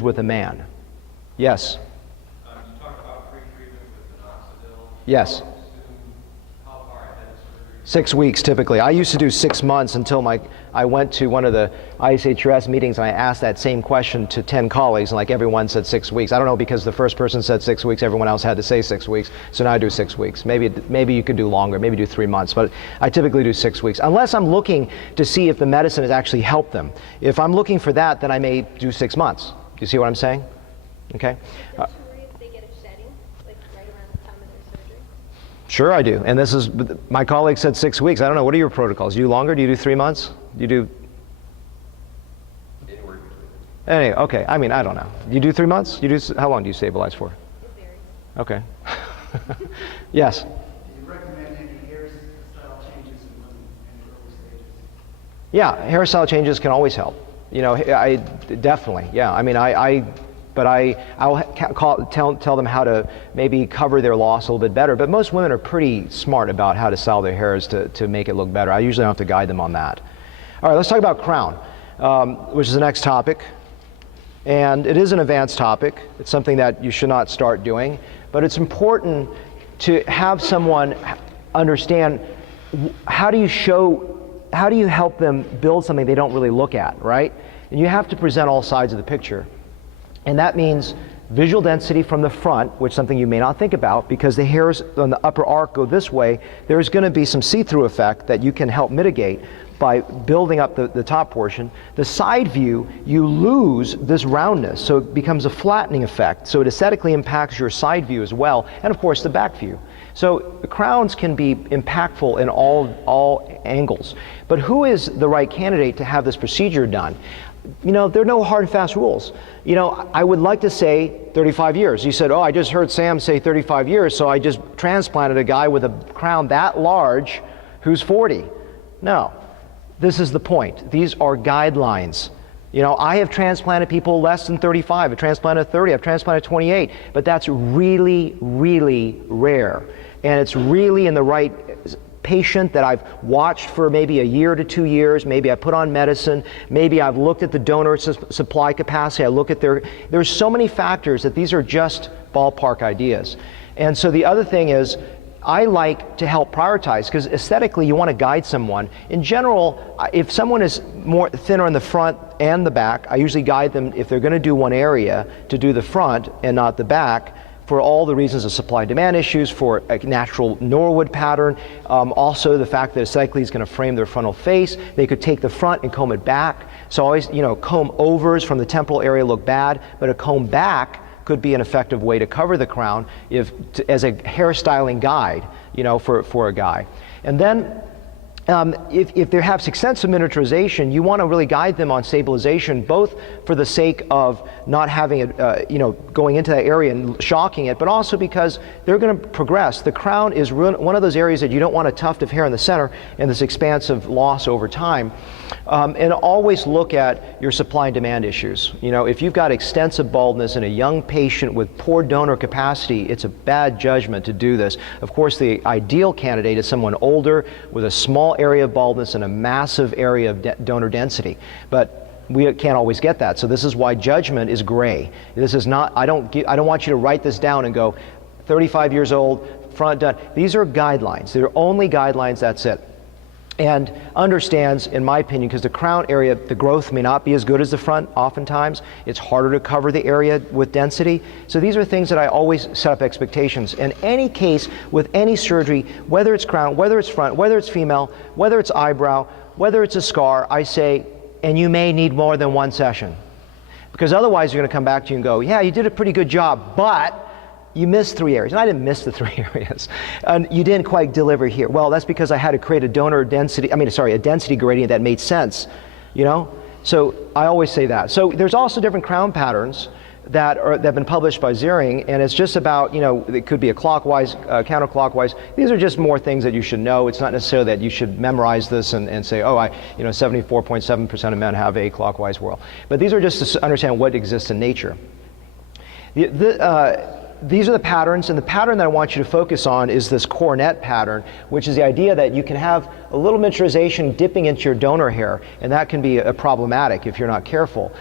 with a man. Yes? You talked about pre-treatment with minoxidil. Yes. How far ahead of surgery? 6 weeks typically. I used to do 6 months until I went to one of the ISHRS meetings and I asked that same question to 10 colleagues and like everyone said 6 weeks. I don't know, because the first person said 6 weeks, everyone else had to say 6 weeks. So now I do 6 weeks. Maybe you could do longer, maybe do 3 months, but I typically do 6 weeks. Unless I'm looking to see if the medicine has actually helped them. If I'm looking for that, then I may do 6 months. Do you see what I'm saying? Okay. If they get a shedding, like right around the time of their surgery? Sure I do. And this is, my colleague said 6 weeks. I don't know, what are your protocols? Do you do longer? Do you do 3 months? Do you do? Anywhere between. Anyway, okay. I mean, I don't know. You do 3 months? You do, how long do you stabilize for? It varies. Okay. Yes? Do you recommend any hairstyle changes in women in early stages? Yeah, hairstyle changes can always help. You know, I definitely, yeah. I mean, I'll tell them how to maybe cover their loss a little bit better. But most women are pretty smart about how to style their hairs to make it look better. I usually don't have to guide them on that. All right, let's talk about crown, which is the next topic. And it is an advanced topic. It's something that you should not start doing. But it's important to have someone understand how do you help them build something they don't really look at, right? And you have to present all sides of the picture. And that means visual density from the front, which is something you may not think about, because the hairs on the upper arc go this way. There's going to be some see-through effect that you can help mitigate by building up the top portion. The side view, you lose this roundness, so it becomes a flattening effect. So it aesthetically impacts your side view as well, and of course the back view. So the crowns can be impactful in all angles. But who is the right candidate to have this procedure done? You know, there are no hard and fast rules. You know, I would like to say 35 years. You said, oh, I just heard Sam say 35 years, so I just transplanted a guy with a crown that large who's 40. No, this is the point. These are guidelines. You know, I have transplanted people less than 35. I've transplanted 30. I've transplanted 28. But that's really, really rare. And it's really in the right patient that I've watched for maybe a year to 2 years. Maybe I put on medicine. Maybe I've looked at the donor supply capacity. I look at there's so many factors that these are just ballpark ideas. And so the other thing is, I like to help prioritize, because aesthetically you want to guide someone. In general, if someone is more thinner in the front and the back, I usually guide them, if they're going to do one area, to do the front and not the back, for all the reasons of supply and demand issues, for a natural Norwood pattern, also the fact that aesthetically is going to frame their frontal face. They could take the front and comb it back. So always, you know, comb overs from the temporal area look bad, but a comb back could be an effective way to cover the crown as a hairstyling guide, you know, for a guy. And then if they have extensive miniaturization, you want to really guide them on stabilization, both for the sake of not having it, you know, going into that area and shocking it, but also because they're going to progress. The crown is one of those areas that you don't want a tuft of hair in the center and this expansive loss over time. And always look at your supply and demand issues. You know, if you've got extensive baldness in a young patient with poor donor capacity, it's a bad judgment to do this. Of course, the ideal candidate is someone older with a small area of baldness and a massive area of donor density. But we can't always get that. So this is why judgment is gray. This is not, I don't want you to write this down and go, 35 years old, front done. These are guidelines. They're only guidelines, that's it. And understands, in my opinion, because the crown area, the growth may not be as good as the front oftentimes. It's harder to cover the area with density. So these are things that I always set up expectations. In any case, with any surgery, whether it's crown, whether it's front, whether it's female, whether it's eyebrow, whether it's a scar, I say, and you may need more than one session. Because otherwise you're going to come back to you and go, yeah, you did a pretty good job, but you missed 3 areas. And I didn't miss the 3 areas. And you didn't quite deliver here. Well, that's because I had to create a density gradient that made sense, you know? So I always say that. So there's also different crown patterns that have been published by Ziering, and it's just about, you know, it could be a clockwise, counterclockwise. These are just more things that you should know. It's not necessarily that you should memorize this and say, oh, 74.7% of men have a clockwise whirl. But these are just to understand what exists in nature. These are the patterns, and the pattern that I want you to focus on is this coronet pattern, which is the idea that you can have a little miniaturization dipping into your donor hair, and that can be problematic if you're not careful.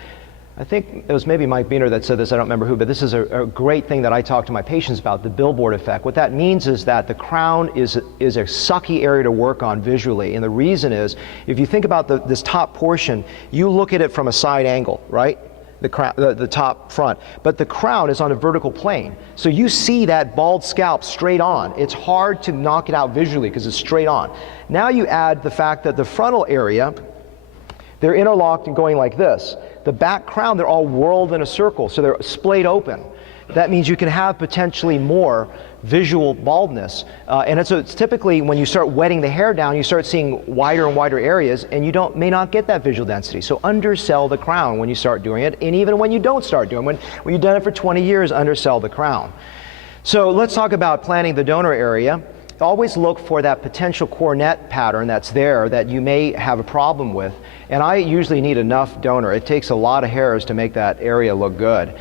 I think it was maybe Mike Beener that said this, I don't remember who, but this is a great thing that I talk to my patients about, the billboard effect. What that means is that the crown is a sucky area to work on visually, and the reason is, if you think about this top portion, you look at it from a side angle, right? The top front, but the crown is on a vertical plane. So you see that bald scalp straight on. It's hard to knock it out visually because it's straight on. Now you add the fact that the frontal area, they're interlocked and going like this. The back crown, they're all whirled in a circle, so they're splayed open. That means you can have potentially more visual baldness. And it's typically when you start wetting the hair down, you start seeing wider and wider areas, and you may not get that visual density. So undersell the crown when you start doing it, and even when you don't start doing it, when you've done it for 20 years, undersell the crown. So let's talk about planning the donor area. Always look for that potential cornet pattern that's there that you may have a problem with. And I usually need enough donor. It takes a lot of hairs to make that area look good.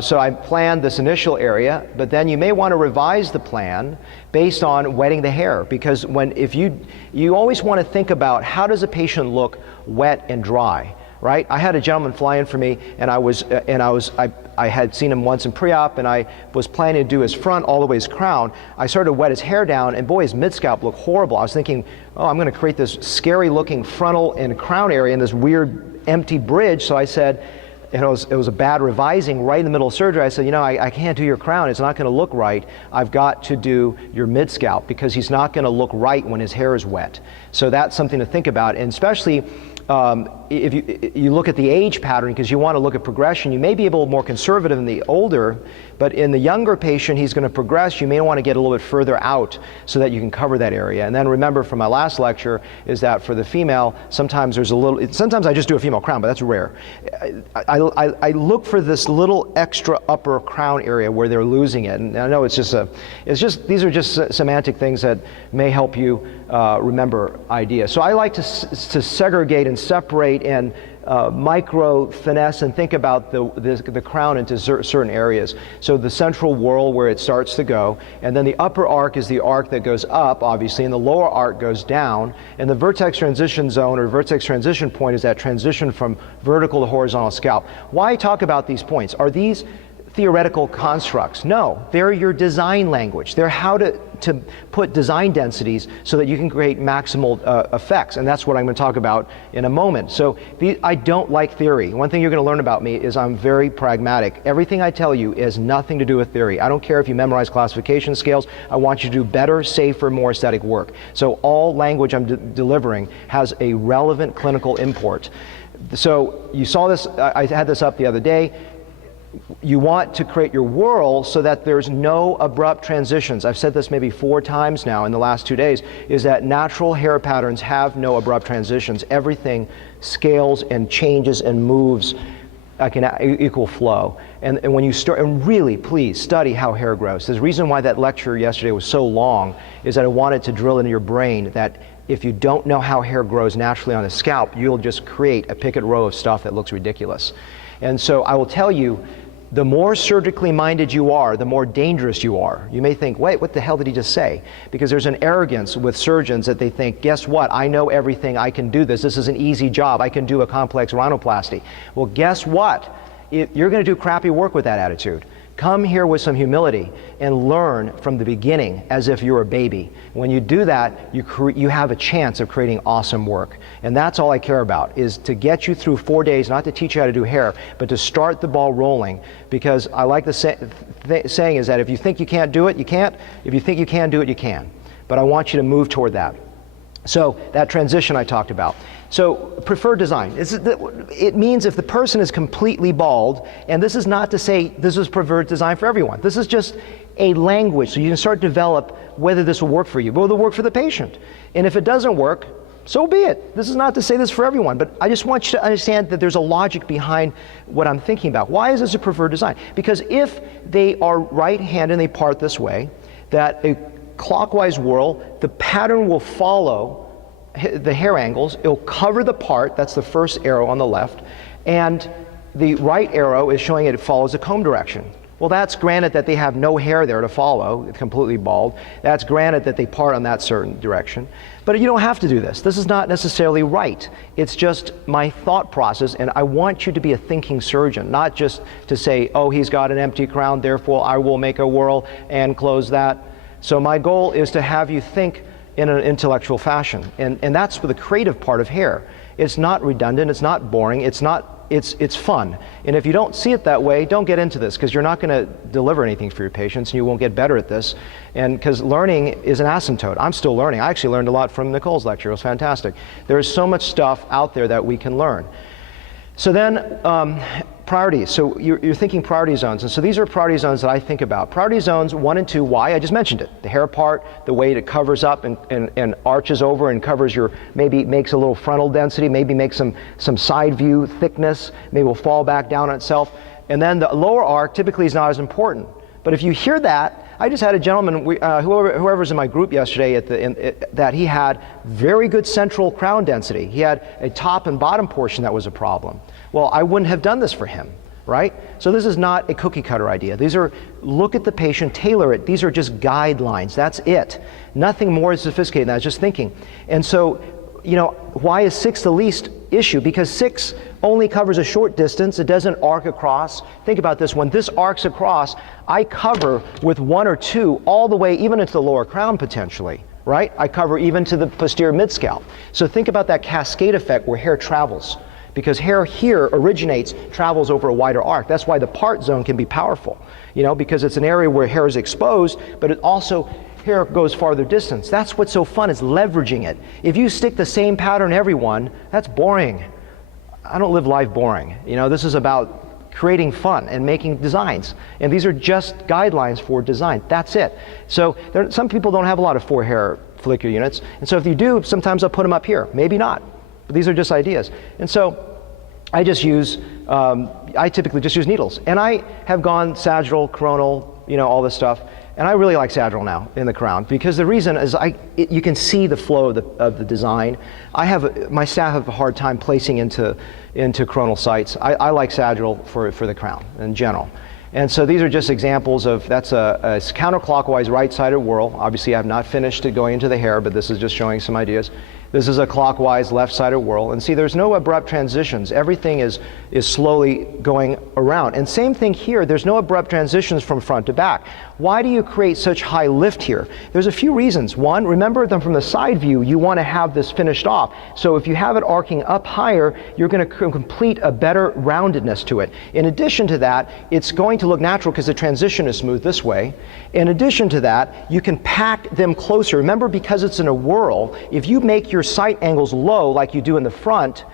So I planned this initial area, but then you may want to revise the plan based on wetting the hair, because if you always want to think about how does a patient look wet and dry, right? I had a gentleman fly in for me, and I had seen him once in pre-op, and I was planning to do his front all the way his crown. I started to wet his hair down, and boy, his mid-scalp looked horrible. I was thinking, oh, I'm going to create this scary-looking frontal and crown area in this weird empty bridge. So I said, and it was a bad revising right in the middle of surgery. I said, I can't do your crown. It's not going to look right. I've got to do your mid-scalp, because he's not going to look right when his hair is wet. So that's something to think about, and especially if you look at the age pattern, because you want to look at progression. You may be able more conservative in the older, but in the younger patient, he's going to progress. You may want to get a little bit further out so that you can cover that area. And then remember from my last lecture is that for the female, sometimes I just do a female crown, but that's rare. I look for this little extra upper crown area where they're losing it. And I know these are just semantic things that may help you remember ideas. So I like to segregate and separate and micro finesse and think about the crown into certain areas. So the central whorl where it starts to go, and then the upper arc is the arc that goes up, obviously, and the lower arc goes down, and the vertex transition zone or vertex transition point is that transition from vertical to horizontal scalp. Why talk about these points? Are these theoretical constructs? No, they're your design language. They're how to put design densities so that you can create maximal effects, and that's what I'm going to talk about in a moment. So I don't like theory. One thing you're going to learn about me is I'm very pragmatic. Everything I tell you has nothing to do with theory. I don't care if you memorize classification scales. I want you to do better, safer, more aesthetic work. So all language I'm delivering has a relevant clinical import. So you saw this, I had this up the other day. You want to create your whorl so that there's no abrupt transitions. I've said this maybe 4 times now in the last 2 days, is that natural hair patterns have no abrupt transitions. Everything scales and changes and moves like an equal flow. And when you start, and really please study how hair grows. The reason why that lecture yesterday was so long is that I wanted to drill into your brain that if you don't know how hair grows naturally on the scalp, you'll just create a picket row of stuff that looks ridiculous. And so I will tell you, the more surgically minded you are, the more dangerous you are. You may think, wait, what the hell did he just say? Because there's an arrogance with surgeons that they think, guess what? I know everything. I can do this. This is an easy job. I can do a complex rhinoplasty. Well, guess what? You're going to do crappy work with that attitude. Come here with some humility and learn from the beginning as if you're a baby. When you do that, you have a chance of creating awesome work. And that's all I care about, is to get you through 4 days, not to teach you how to do hair, but to start the ball rolling. Because I like the saying is that if you think you can't do it, you can't. If you think you can do it, you can. But I want you to move toward that. So that transition I talked about. So preferred design. It means if the person is completely bald, and this is not to say this is preferred design for everyone. This is just a language, so you can start to develop whether this will work for you, whether it will work for the patient. And if it doesn't work, so be it. This is not to say this for everyone, but I just want you to understand that there's a logic behind what I'm thinking about. Why is this a preferred design? Because if they are right-handed and they part this way, that a clockwise whorl, the pattern will follow the hair angles. It'll cover the part, that's the first arrow on the left, and the right arrow is showing it follows the comb direction. Well, that's granted that they have no hair there to follow, completely bald. That's granted that they part on that certain direction. But you don't have to do this. This is not necessarily right. It's just my thought process, and I want you to be a thinking surgeon, not just to say, oh, he's got an empty crown, therefore I will make a whorl and close that. So my goal is to have you think in an intellectual fashion, and that's for the creative part of hair. It's not redundant, it's not boring, it's fun. And if you don't see it that way, don't get into this, because you're not going to deliver anything for your patients and you won't get better at this. And because learning is an asymptote. I'm still learning. I actually learned a lot from Nicole's lecture. It was fantastic. There's so much stuff out there that we can learn. So then, priorities. So you're thinking priority zones. And so these are priority zones that I think about. Priority zones 1 and 2, why? I just mentioned it. The hair part, the way it covers up and arches over and covers maybe makes a little frontal density, maybe makes some side view thickness, maybe will fall back down on itself. And then the lower arc typically is not as important. But if you hear that, I just had a gentleman, whoever was in my group yesterday, that he had very good central crown density. He had a top and bottom portion that was a problem. Well, I wouldn't have done this for him, right? So this is not a cookie cutter idea. These are, look at the patient, tailor it. These are just guidelines, that's it. Nothing more sophisticated than that, just thinking. And so, you know, why is 6 the least issue? Because 6 only covers a short distance, it doesn't arc across. Think about this, when this arcs across, I cover with 1 or 2 all the way even into the lower crown potentially, right? I cover even to the posterior mid-scalp. So think about that cascade effect where hair travels. Because hair here originates, travels over a wider arc. That's why the part zone can be powerful, you know, because it's an area where hair is exposed, but it also, hair goes farther distance. That's what's so fun, is leveraging it. If you stick the same pattern everyone, that's boring. I don't live life boring. You know, this is about creating fun and making designs. And these are just guidelines for design. That's it. So some people don't have a lot of forehair follicular units. And so if you do, sometimes I'll put them up here. Maybe not. But these are just ideas. And so I just use, I typically just use needles. And I have gone sagittal, coronal, you know, all this stuff. And I really like sagittal now in the crown, because the reason is you can see the flow of the design. My staff have a hard time placing into coronal sites. I like sagittal for the crown in general. And so these are just examples of, that's a counterclockwise right-sided whorl. Obviously I have not finished it going into the hair, but this is just showing some ideas. This is a clockwise left-sided whorl. And see, there's no abrupt transitions. Everything is slowly going around. And same thing here, there's no abrupt transitions from front to back. Why do you create such high lift here? There's a few reasons. One, remember them from the side view, you want to have this finished off. So if you have it arcing up higher, you're going to complete a better roundedness to it. In addition to that, it's going to look natural because the transition is smooth this way. In addition to that, you can pack them closer. Remember, because it's in a whorl, if you make your sight angles low like you do in the front,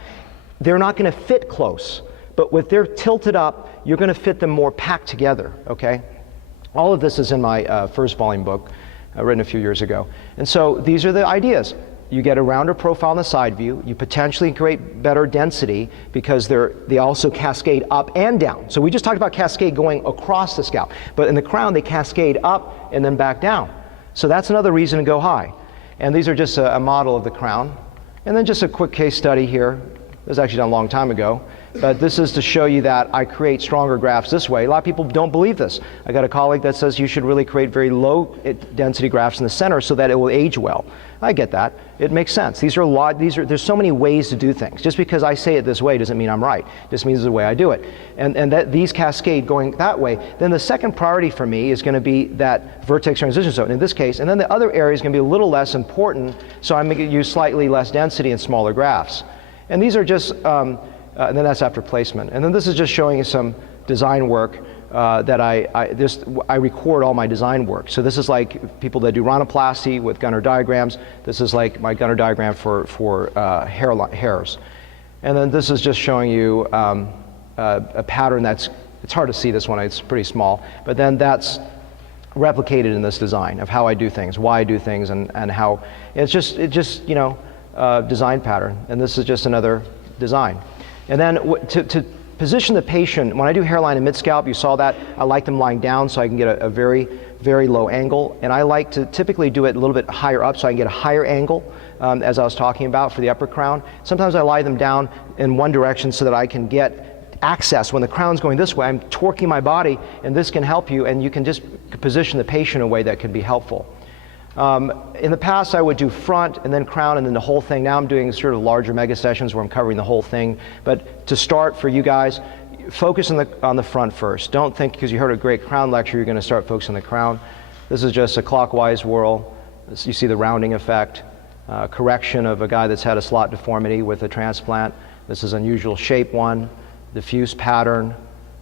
they're not going to fit close. But with they're tilted up, you're going to fit them more packed together, okay? All of this is in my first volume book, written a few years ago. And so these are the ideas. You get a rounder profile in the side view. You potentially create better density because they also cascade up and down. So we just talked about cascade going across the scalp. But in the crown, they cascade up and then back down. So that's another reason to go high. And these are just a model of the crown. And then just a quick case study here. This was actually done a long time ago. But this is to show you that I create stronger grafts this way. A lot of people don't believe this. I got a colleague that says you should really create very low density grafts in the center so that it will age well. I get that. It makes sense. There's so many ways to do things. Just because I say it this way doesn't mean I'm right. It just means it's the way I do it. And that these cascade going that way. Then the second priority for me is going to be that vertex transition zone in this case. And then the other area is going to be a little less important, so I'm going to use slightly less density and smaller grafts. And these are just, and then that's after placement. And then this is just showing you some design work that I record all my design work. So this is like people that do rhinoplasty with Gunner diagrams. This is like my Gunner diagram for hairs. And then this is just showing you a pattern that's, it's hard to see this one, it's pretty small, but then that's replicated in this design of how I do things, why I do things, and how, it's just you know, design pattern. And this is just another design. And then to position the patient, when I do hairline and mid-scalp, you saw that, I like them lying down so I can get a very, very low angle. And I like to typically do it a little bit higher up so I can get a higher angle, as I was talking about for the upper crown. Sometimes I lie them down in one direction so that I can get access. When the crown's going this way, I'm torquing my body, and this can help you, and you can just position the patient in a way that can be helpful. In the past, I would do front and then crown and then the whole thing. Now I'm doing sort of larger mega sessions where I'm covering the whole thing. But to start for you guys, focus on the front first. Don't think because you heard a great crown lecture, you're going to start focusing on the crown. This is just a clockwise whirl. You see the rounding effect. Correction of a guy that's had a slot deformity with a transplant. This is unusual shape one. Diffuse pattern.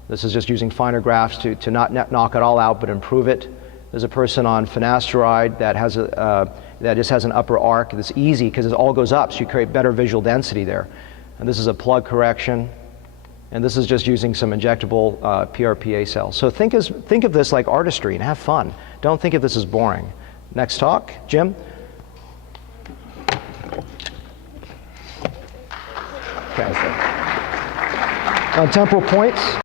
This is just using finer grafts to not knock it all out but improve it. There's a person on finasteride that has that just has an upper arc. It's easy because it all goes up, so you create better visual density there. And this is a plug correction. And this is just using some injectable PRPA cells. So think of this like artistry and have fun. Don't think of this as boring. Next talk, Jim. Okay. On temporal points.